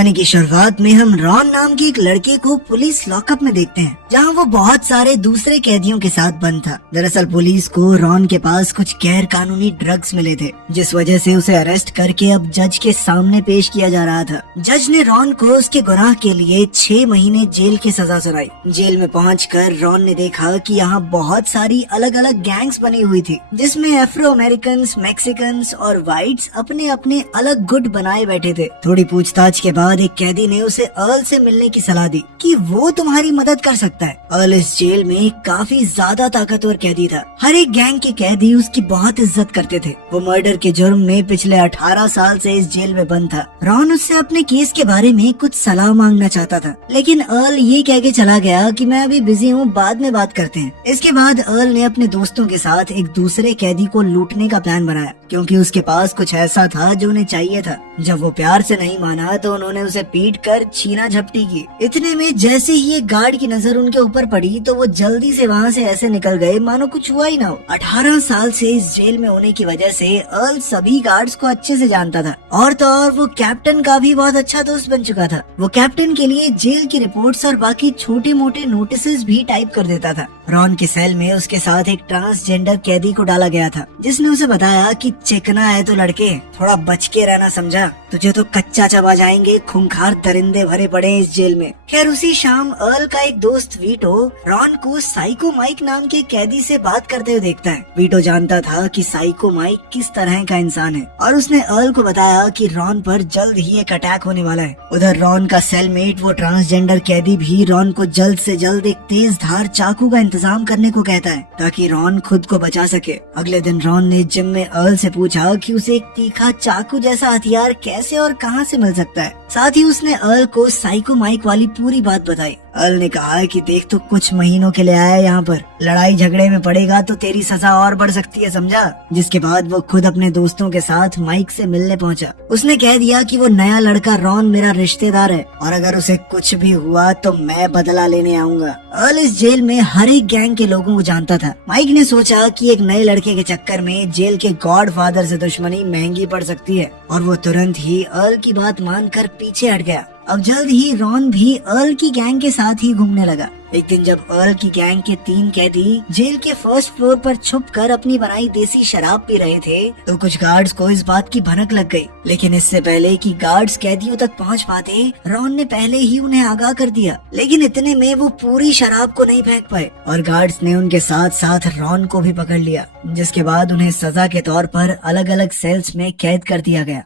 कहानी की शुरुआत में हम रॉन नाम के एक लड़के को पुलिस लॉकअप में देखते हैं, जहां वो बहुत सारे दूसरे कैदियों के साथ बंद था। दरअसल पुलिस को रॉन के पास कुछ गैर कानूनी ड्रग्स मिले थे, जिस वजह से उसे अरेस्ट करके अब जज के सामने पेश किया जा रहा था। जज ने रॉन को उसके गुनाह के लिए 6 महीने जेल की सजा सुनाई। जेल में पहुंचकर रॉन ने देखा कि यहाँ बहुत सारी अलग अलग गैंग्स बनी हुई थी, जिसमें अफ्रो अमेरिकन, मैक्सिकन और व्हाइट्स अपने अपने अलग गुट बनाए बैठे थे। थोड़ी पूछताछ के बाद एक कैदी ने उसे अर्ल से मिलने की सलाह दी कि वो तुम्हारी मदद कर सकता है। अर्ल इस जेल में काफी ज्यादा ताकतवर कैदी था। हर एक गैंग के कैदी उसकी बहुत इज्जत करते थे। वो मर्डर के जुर्म में पिछले 18 साल से इस जेल में बंद था। रॉन उससे अपने केस के बारे में कुछ सलाह मांगना चाहता था, लेकिन अर्ल ये कह के चला गया कि मैं अभी बिजी हूँ, बाद में बात करते हैं। इसके बाद अर्ल ने अपने दोस्तों के साथ एक दूसरे कैदी को लूटने का प्लान बनाया, क्योंकि उसके पास कुछ ऐसा था जो उन्हें चाहिए था। जब वो प्यार से नहीं माना तो उन्होंने उसे पीट कर छीना झपटी की। इतने में जैसे ही एक गार्ड की नजर उनके ऊपर पड़ी तो वो जल्दी से वहाँ से ऐसे निकल गए मानो कुछ हुआ ही ना हो। 18 साल से इस जेल में होने की वजह से अर्ल सभी गार्ड्स को अच्छे से जानता था, और तो और वो कैप्टन का भी बहुत अच्छा दोस्त बन चुका था। वो कैप्टन के लिए जेल की रिपोर्ट्स और बाकी छोटे मोटे नोटिस भी टाइप कर देता था। रॉन के सेल में उसके साथ एक ट्रांसजेंडर कैदी को डाला गया था, जिसने उसे बताया कि चिकना है तो लड़के थोड़ा बच के रहना, समझा? तुझे तो कच्चा चबा जाएंगे, खूंखार दरिंदे भरे पड़े हैं इस जेल में। खैर उसी शाम अर्ल का एक दोस्त वीटो रॉन को साइको माइक नाम के कैदी से बात करते हुए देखता है। वीटो जानता था कि साइको माइक किस तरह का इंसान है, और उसने अर्ल को बताया कि रॉन पर जल्द ही एक अटैक होने वाला है। उधर रॉन का सेलमेट वो ट्रांसजेंडर कैदी भी रॉन को जल्द से जल्द एक तेज धार चाकू का इंतजाम करने को कहता है, ताकि रॉन खुद को बचा सके। अगले दिन रॉन ने जिम में अर्ल से पूछा कि उसे एक तीखा चाकू जैसा हथियार कैसे और कहां से मिल सकता है। साथ ही उसने अर्ल को साइको माइक वाली पूरी बात बताई। अर्ल ने कहा कि देख, तो कुछ महीनों के लिए आया है यहाँ पर, लड़ाई झगड़े में पड़ेगा तो तेरी सजा और बढ़ सकती है, समझा? जिसके बाद वो खुद अपने दोस्तों के साथ माइक से मिलने पहुंचा। उसने कह दिया कि वो नया लड़का रॉन मेरा रिश्तेदार है, और अगर उसे कुछ भी हुआ तो मैं बदला लेने आऊंगा। अर्ल इस जेल में हर एक गैंग के लोगों को जानता था। माइक ने सोचा कि एक नए लड़के के चक्कर में जेल के गॉड फादर से दुश्मनी महंगी पड़ सकती है, और वो तुरंत ही अर्ल की बात मानकर पीछे हट गया। अब जल्द ही रॉन भी अर्ल की गैंग के साथ ही घूमने लगा। एक दिन जब अर्ल की गैंग के 3 कैदी जेल के फर्स्ट फ्लोर पर छुपकर अपनी बनाई देसी शराब पी रहे थे, तो कुछ गार्ड्स को इस बात की भनक लग गई। लेकिन इससे पहले कि गार्ड्स कैदियों तक पहुंच पाते, रॉन ने पहले ही उन्हें आगाह कर दिया। लेकिन इतने में वो पूरी शराब को नहीं फेंक पाए, और गार्ड्स ने उनके साथ साथ रॉन को भी पकड़ लिया, जिसके बाद उन्हें सजा के तौर पर अलग अलग सेल्स में कैद कर दिया गया।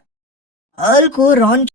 अर्ल को रॉन